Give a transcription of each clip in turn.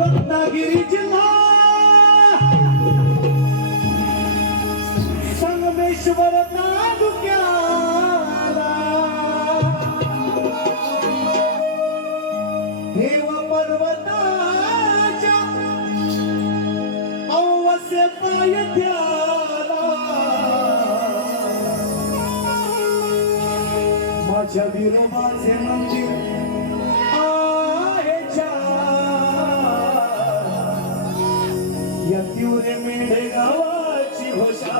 रत्नागिरी जिल्हा संगमेश्वर तालुक्याला देव पर्वताच्या अवश्यता यथ्याला माझ्या विरोबाचे मंदिर यत्युरे मेढे गावाची भाषा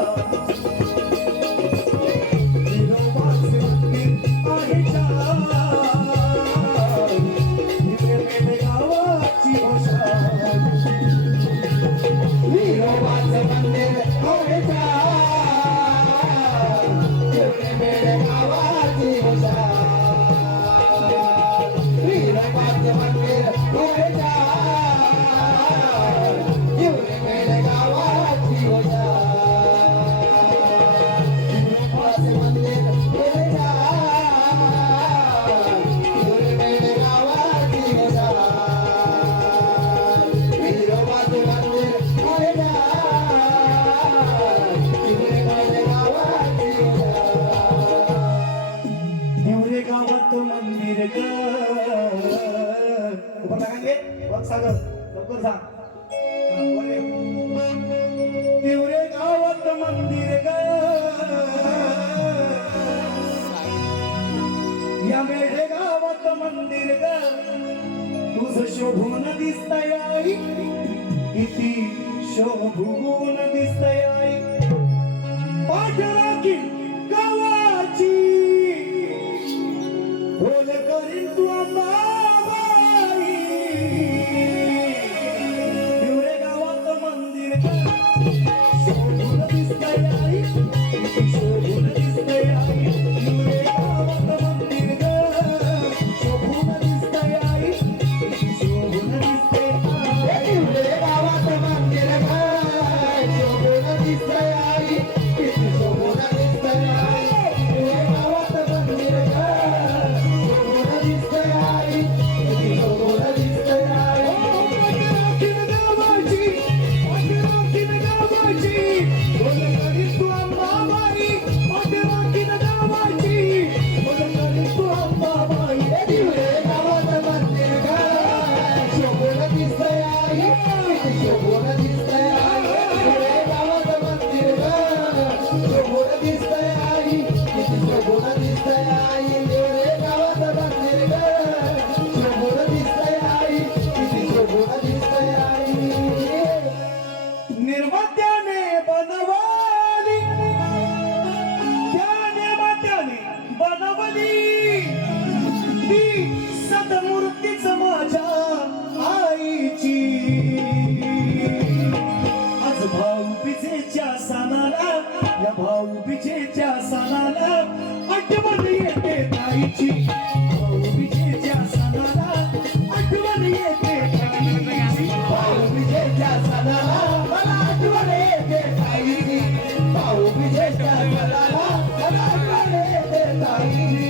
सांगे बघ सागर लवकर सांग. तिवरे गावात मंदिर ग. या मेढे गावात मंदिर ग. तुझ शोभून दिसतय आई. किती शोभून दिसतय आई. पाठ Thank you.